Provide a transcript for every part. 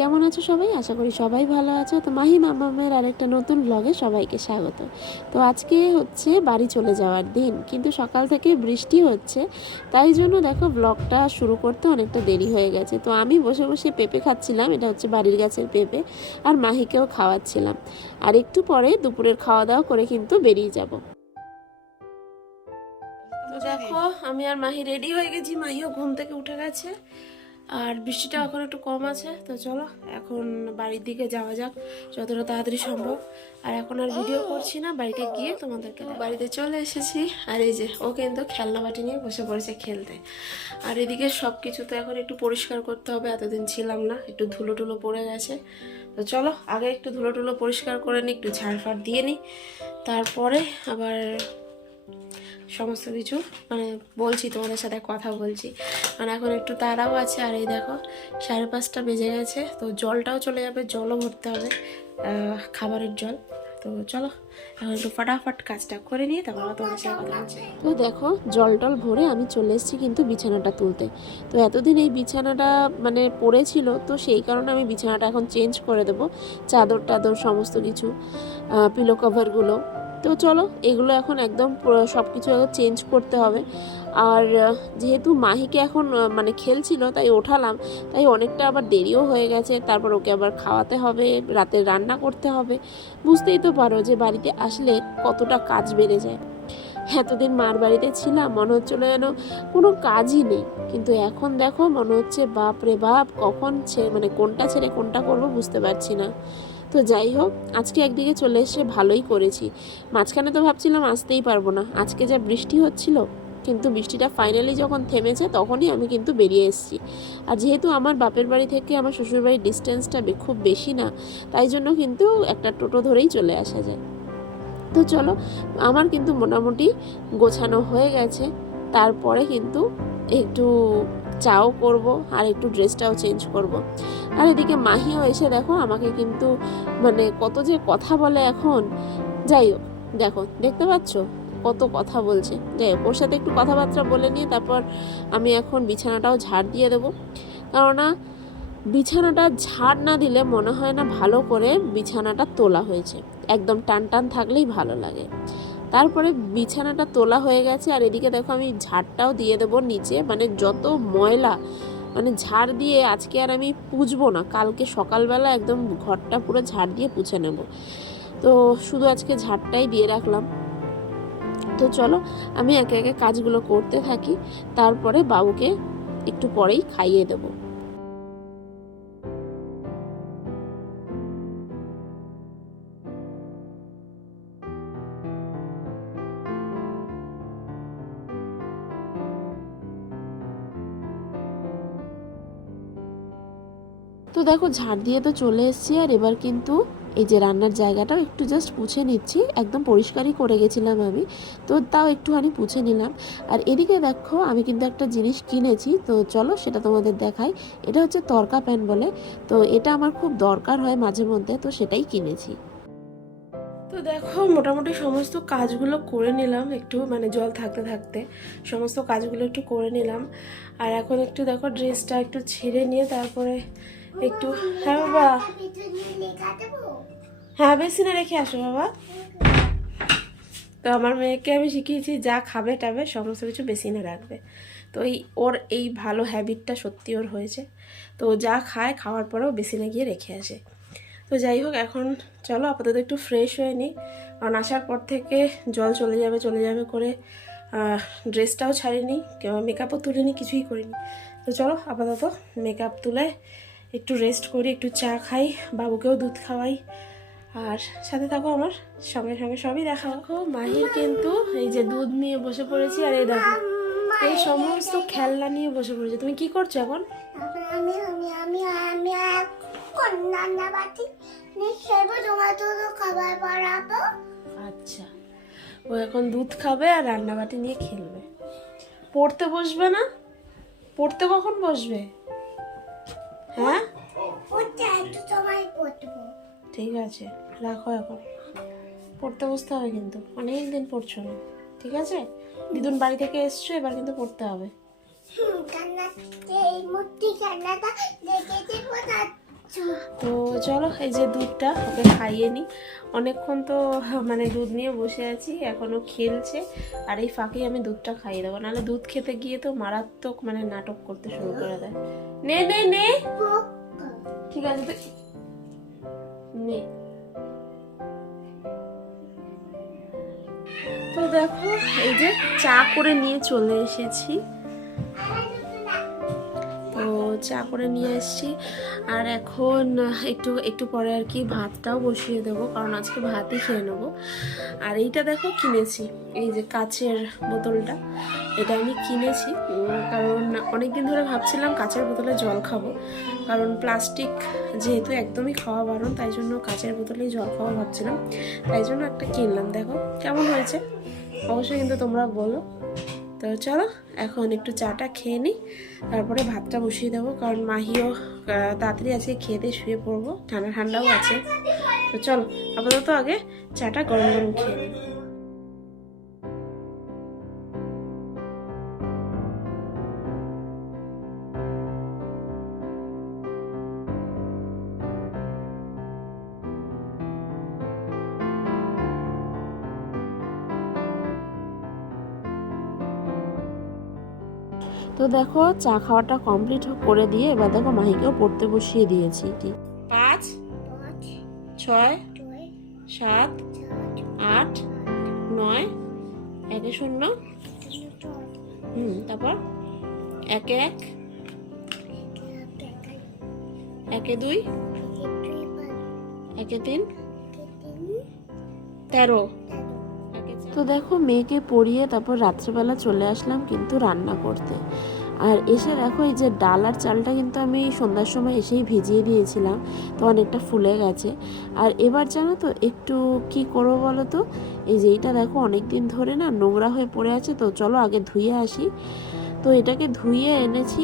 কেমন আছো সবাই? আশা করি সবাই ভালো আছো। তো মাহি মামামের আরেকটা নতুন ব্লগে সবাইকে স্বাগত। তো আজকে হচ্ছে বাড়ি চলে যাওয়ার দিন, কিন্তু সকাল থেকে বৃষ্টি হচ্ছে, তাই জন্য দেখো ব্লগটা শুরু করতে অনেকটা দেরি হয়ে গেছে। তো আমি বসে বসে পেঁপে খাচ্ছিলাম, এটা হচ্ছে বাড়ির গাছের পেঁপে, আর মাহিকেও খাওয়াচ্ছিলাম। আর একটু পরে দুপুরের খাওয়া দাওয়া করে কিন্তু বেরিয়ে যাব। তো দেখো আমি আর মাহি রেডি হয়ে গেছি, মাহিও ঘুম থেকে উঠে গেছে, আর বৃষ্টিটা এখন একটু কম আছে। তো চলো এখন বাড়ির দিকে যাওয়া যাক যতটা তাড়াতাড়ি সম্ভব। আর এখন আর ভিডিও করছি না, বাড়িতে গিয়ে তোমাদেরকে বাড়িতে চলে এসেছি। আর এই যে ও কিন্তু খেলনা বাটি নিয়ে বসে পড়েছে খেলতে। আর এদিকে সব কিছু তো এখন একটু পরিষ্কার করতে হবে, এতদিন ছিলাম না, একটু ধুলো টুলো পড়ে গেছে। তো চলো আগে একটু ধুলো টুলো পরিষ্কার করে নিই, একটু ঝাড়ফাড় দিয়ে নিই, তারপরে আবার সমস্ত কিছু মানে বলছি, তোমাদের সাথে কথা বলছি। মানে এখন একটু তাড়াও আছে। আর এই দেখো 5:30 বেজে গেছে, তো জলটাও চলে যাবে, জলও ভরতে হবে, খাবারের জল। তো চলো এখন একটু ফটাফট কাজটা করে নিয়ে তারপর তোমাদের সাথে কথা বলছি। তো দেখো জল টল ভরে আমি চলে এসেছি কিন্তু বিছানাটা তুলতে। তো এতদিন এই বিছানাটা মানে পড়েছিল, তো সেই কারণে আমি বিছানাটা এখন চেঞ্জ করে দেবো, চাদর টাদর সমস্ত কিছু, পিলো কভারগুলো। তো চলো এগুলো এখন একদম সব কিছু চেঞ্জ করতে হবে। আর যেহেতু মাহিকে এখন মানে খেলছিল তাই ওঠালাম, তাই অনেকটা আবার দেরিও হয়ে গেছে। তারপর ওকে আবার খাওয়াতে হবে, রাতে রান্না করতে হবে। বুঝতেই তো পারো যে বাড়িতে আসলে কতটা কাজ বেড়ে যায়। এতদিন মার বাড়িতে ছিলাম, মনে হচ্ছিল যেন কোনো কাজই নেই, কিন্তু এখন দেখো মনে হচ্ছে বাপ রে বাপ, কখন মানে কোনটা ছেড়ে কোনটা করব বুঝতে পারছি না। তো যাই হোক, আজকে একদিকে চলে এসে ভালোই করেছি। মাঝখানে তো ভাবছিলাম আসতেই পারবো না, আজকে যা বৃষ্টি হচ্ছিল, কিন্তু বৃষ্টিটা ফাইনালি যখন থেমেছে তখনই আমি কিন্তু বেরিয়ে এসেছি। আর যেহেতু আমার বাপের বাড়ি থেকে আমার শ্বশুরবাড়ির ডিস্টেন্সটা খুব বেশি না, তাই জন্য কিন্তু একটা টোটো ধরেই চলে আসা যায়। তো চলো আমার কিন্তু মোটামুটি গোছানো হয়ে গেছে। তারপরে কিন্তু একটু চাও করব, আর একটু ড্রেসটাও চেঞ্জ করব। আর এদিকে মাহিও এসে দেখো আমাকে কিন্তু মানে কত যে কথা বলে এখন। যাই হোক, দেখো দেখতে পাচ্ছ কত কথা বলছে। যাই হোক, ওর সাথে একটু কথাবার্তা বলে নিয়ে তারপর আমি এখন বিছানাটাও ঝাড় দিয়ে দেবো। কেননা বিছানাটা ঝাড় না দিলে মনে হয় না ভালো করে বিছানাটা তোলা হয়েছে, একদম টান টান থাকলেই ভালো লাগে। তারপরে বিছানাটা তোলা হয়ে গেছে, আর এদিকে দেখো আমি ঝাড়টাও দিয়ে দেবো নিচে, মানে যত ময়লা, মানে ঝাড় দিয়ে আজকে আর আমি পুছবো না, কালকে সকালবেলা একদম ঘরটা পুরো ঝাড় দিয়ে পুছে নেব। তো শুধু আজকে ঝাড়টাই দিয়ে রাখলাম। তো চলো আমি একে একে কাজগুলো করতে থাকি, তারপরে বাবুকে একটু পরেই খাইয়ে দেবো। তো দেখো ঝাড় দিয়ে তো চলে এসেছি, আর এবার কিন্তু এই যে রান্নার জায়গাটাও একটু জাস্ট পুছে নিচ্ছি, একদম পরিষ্কারই করে গেছিলাম আমি, তো তাও একটুখানি পুছে নিলাম। আর এদিকে দেখো আমি কিন্তু একটা জিনিস কিনেছি, তো চলো সেটা তোমাদের দেখাই। এটা হচ্ছে তরকা প্যান বলে, তো এটা আমার খুব দরকার হয় মাঝে মধ্যে, তো সেটাই কিনেছি। তো দেখো মোটামুটি সমস্ত কাজগুলো করে নিলাম, একটু মানে জল থাকতে থাকতে সমস্ত কাজগুলো একটু করে নিলাম। আর এখন একটু দেখো ড্রেসটা একটু ছেড়ে নিয়ে তারপরে একটু, হ্যাঁ বাবা, হ্যাঁ বেসিনে রেখে আসো বাবা। তো আমার মেয়েকে আমি শিখিয়েছি যা খাবে টাবে সমস্ত কিছু বেসিনে রাখবে। তো ওর এই ভালো হ্যাবিটটা সত্যি ওর হয়েছে। তো যা খায় খাওয়ার পরেও বেসিনে গিয়ে রেখে আসে। তো যাই হোক, এখন চলো আপাতত একটু ফ্রেশ হয়ে নিই, কারণ আসার পর থেকে জল চলে যাবে করে ড্রেসটাও ছাড়িনি, মেকআপও তুলিনি, কিছুই করিনি। তো চলো আপাতত মেকআপ তুলে একটু রেস্ট করি, একটু চা খাই, বাবুকেও দুধ খাওয়াই, আর সাথে থাকো আমার সঙ্গে সঙ্গে সবই দেখা। দেখো মাহির কিন্তু এই যে দুধ নিয়ে বসে পড়েছি, আর এই দেখো এই সমস্ত খেলনা নিয়ে বসে পড়েছে। তুমি কি করছো এখন? আমি আমি আমি আমি এখন রান্না বাটি নিয়ে খেলবো, তোমার জন্য খাবার বানাবো। আচ্ছা, ও এখন দুধ খাবে আর রান্নাবাটি নিয়ে খেলবে। পড়তে বসবে না? পড়তে কখন বসবে? হ্যাঁ ওটা একটু সময় পড়বো। ঠিক আছে, রাখো, এখন পড়তে বসতে হবে, কিন্তু অনেক দিন পড়ছো না, ঠিক আছে? দিদুন বাড়ি থেকে এসছো, এবার কিন্তু পড়তে হবে। কান্নাতে এই মূর্তি কান্নাটা দেখে দেবো না, তো চলো এই যে দুধটা ওকে খাইয়ে নি। অনেকক্ষণ তো মানে দুধ নিয়ে বসে আছি, এখনো খেলছে। আর এই ফাঁকেই আমি দুধটা খাইয়ে দেবো, নাহলে দুধ খেতে গিয়ে তো মারাত্মক মানে নাটক করতে শুরু করে দেয়। নে নে নে, ঠিক আছে তো নে। তো দেখো এই যে চা করে নিয়ে চলে এসেছি। তো চা করে নিয়ে এসেছি, আর এখন একটু একটু পরে আর কি ভাতটাও বসিয়ে দেবো, কারণ আজকে ভাতই খেয়ে নেবো। আর এইটা দেখো কিনেছি, এই যে কাচের বোতলটা, এটা আমি কিনেছি কারণ অনেকদিন ধরে ভাবছিলাম কাচের বোতলে জল খাবো, কারণ প্লাস্টিক যেহেতু একদমই খাওয়া বারণ, তাই জন্য কাচের বোতলেই জল খাওয়া ভাবছিলাম, তাই জন্য একটা কিনলাম। দেখো কেমন হয়েছে অবশ্যই কিন্তু তোমরা বলো। তো চলো এখন একটু চাটা খেয়ে নিই, তারপরে ভাতটা বসিয়ে দেবো, কারণ মাহিও তাড়াতাড়ি আজকে খেয়ে দিয়ে শুয়ে পড়বো, ঠান্ডা ঠান্ডাও আছে। তো চলো আপাতত আগে চাটা গরম গরম খেয়ে নিই। তো দেখো চা খাওয়াটা কমপ্লিট করে দিয়ে এবার দেখো মাহিকেও পড়তে বসিয়ে দিয়েছি। 5 6 7 8 9 1 0, তারপর 1 1 1 2 1 3 13। তো দেখো মেয়েকে পড়িয়ে তারপর রাত্রেবেলা চলে আসলাম কিন্তু রান্না করতে। আর এসে দেখো এই যে ডাল আর চালটা কিন্তু আমি সন্ধ্যার সময় এসেই ভিজিয়ে দিয়েছিলাম, তো অনেকটা ফুলে গেছে। আর এবার জানো তো একটু কি করবো বলো তো, এই যে এইটা দেখো অনেক দিন ধরে না নোংরা হয়ে পড়ে আছে, তো চলো আগে ধুয়ে আসি। তো এটাকে ধুয়ে এনেছি।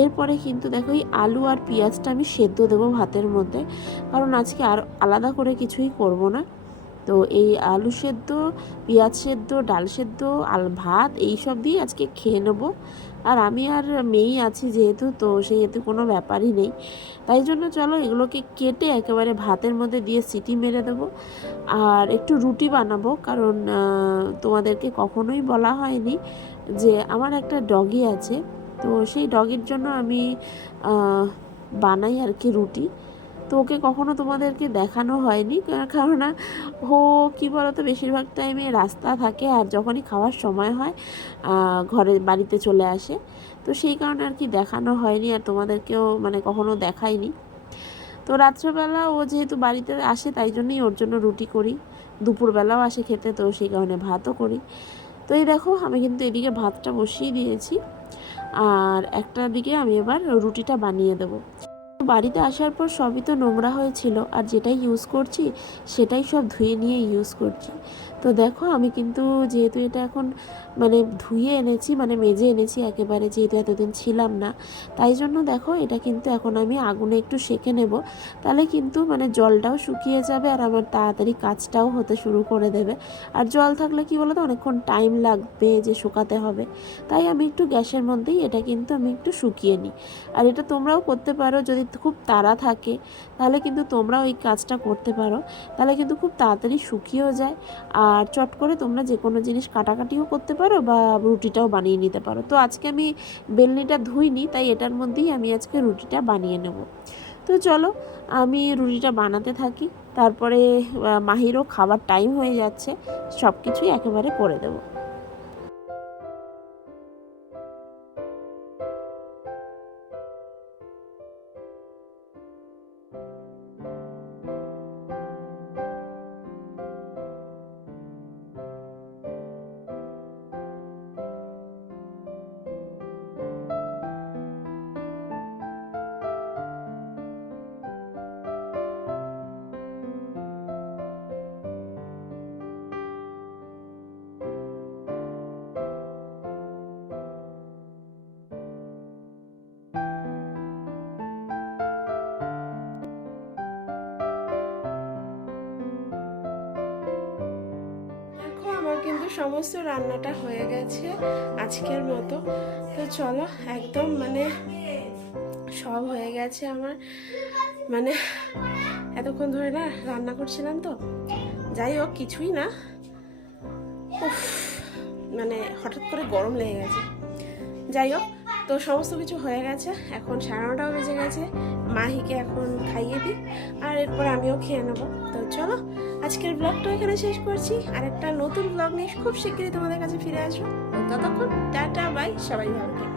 এরপরে কিন্তু দেখো এই আলু আর পেঁয়াজটা আমি সেদ্ধ দেবো ভাতের মধ্যে, কারণ আজকে আর আলাদা করে কিছুই করব না। তো এই আলু সেদ্ধ, পেঁয়াজ সেদ্ধ, ডাল সেদ্ধ, ভাত এইসব দিয়ে আজকে খেয়ে নেব। আর আমি আর মেয়েই আছি যেহেতু, তো সেহেতু কোনো ব্যাপারই নেই। তাই জন্য চলো এগুলোকে কেটে একেবারে ভাতের মধ্যে দিয়ে সিটি মেরে দেবো। আর একটু রুটি বানাবো, কারণ তোমাদেরকে কখনোই বলা হয়নি যে আমার একটা ডগি আছে, তো সেই ডগির জন্য আমি বানাই আর কি রুটি। তো ওকে কখনো তোমাদেরকে দেখানো হয়নি, কারণ ও কী বলতো বেশিরভাগ টাইমে রাস্তা থাকে, আর যখনই খাওয়ার সময় হয় বাড়িতে চলে আসে, তো সেই কারণে আর কি দেখানো হয়নি, আর তোমাদেরকেও মানে কখনো দেখাইনি। তো রাত্রেবেলা ও যেহেতু বাড়িতে আসে তাই জন্যই ওর জন্য রুটি করি, দুপুরবেলাও আসে খেতে, তো সেই কারণে ভাতও করি। তো এই দেখো আমি কিন্তু এদিকে ভাতটা বসিয়ে দিয়েছি, আর একটা দিকে আমি এবার রুটিটা বানিয়ে দেবো। বাড়িতে আসার পর সবই তো নোংরা হয়েছিল, আর যেটাই ইউজ করছি সেটাই সব ধুয়ে নিয়ে ইউজ করছি। তো দেখো আমি কিন্তু যেহেতু এটা এখন মানে ধুয়ে এনেছি, মানে মেজে এনেছি একেবারে, যেহেতু এতদিন ছিলাম না, তাই জন্য দেখো এটা কিন্তু এখন আমি আগুনে একটু সেঁকে নেব, তাহলে কিন্তু মানে জলটাও শুকিয়ে যাবে, আর আমার তাড়াতাড়ি কাজটাও হতে শুরু করে দেবে। আর জল থাকলে কি বলো তো অনেকক্ষণ টাইম লাগবে যে শুকাতে হবে, তাই আমি একটু গ্যাসের মধ্যেই এটা কিন্তু আমি একটু শুকিয়ে নিই। আর এটা তোমরাও করতে পারো, যদি খুব তাড়া থাকে তাহলে কিন্তু তোমরা ওই কাজটা করতে পারো, তাহলে কিন্তু খুব তাড়াতাড়ি শুকিয়েও যায়, আর চট করে তোমরা যে কোনো জিনিস কাটাকাটিও করতে পারো বা রুটিটাও বানিয়ে নিতে পারো। তো আজকে আমি বেলনিটা ধুইনি, তাই এটার মধ্যেই আমি আজকে রুটিটা বানিয়ে নেব। তো চলো আমি রুটিটা বানাতে থাকি, তারপরে মাহিরও খাবার টাইম হয়ে যাচ্ছে, সব কিছুই একেবারে করে দেবো। আমার কিন্তু সমস্ত রান্নাটা হয়ে গেছে আজকের মতো। তো চলো একদম মানে সব হয়ে গেছে আমার। মানে এতক্ষণ ধরে না রান্না করছিলাম তো, যাই হোক কিছুই না, উফ, মানে হঠাৎ করে গরম লেগে গেছে। যাই হোক, তো সমস্ত কিছু হয়ে গেছে, এখন 9:30টাও বেজে গেছে। মাহিকে এখন খাইয়ে দিই আর এরপর আমিও খেয়ে নেবো। তো চলো আজকের ব্লগটা এখানে শেষ করছি, আর একটা নতুন ব্লগ নিয়ে খুব শিগগিরই তোমাদের কাছে ফিরে আসবো। তো ততক্ষণ টাটা বাই, সবাই ভালো থেকো।